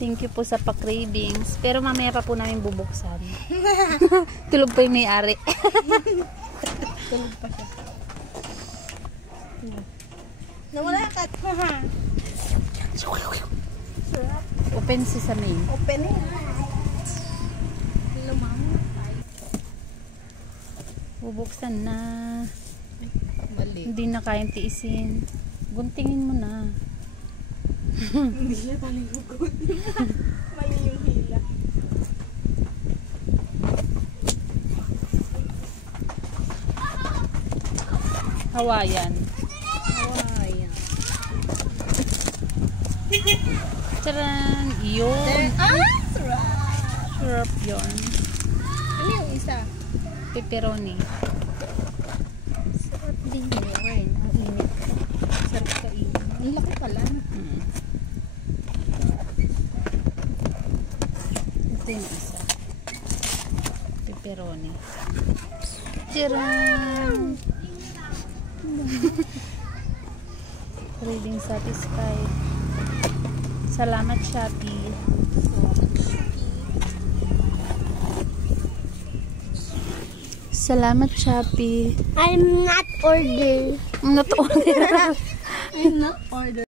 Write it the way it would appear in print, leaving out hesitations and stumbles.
Thank you po sa pa-cravings. Pero mamaya pa po namin bubuksan. Tulog pa yung may-ari. Tulog pa siya. Nawala ka. Open sesame. Open eh. Bubuksan na. Mali. Hindi na kayang tiisin. Guntingin mo na. Hindi siya talihugod. Mali yung hila. Hawaiian. Hawaiian. Charan! Yun! Sarap! Syrup yun. Ano yung isa? Pepperoni. Sarap din yun. Ang init. Sarap kainin. Ang laki pala. Ito yung isa. Pepperoni. Charan! Reading satisfied. Salamat, Shopee. Salamat, Shopee. I'm not order. I'm not order. I'm not order.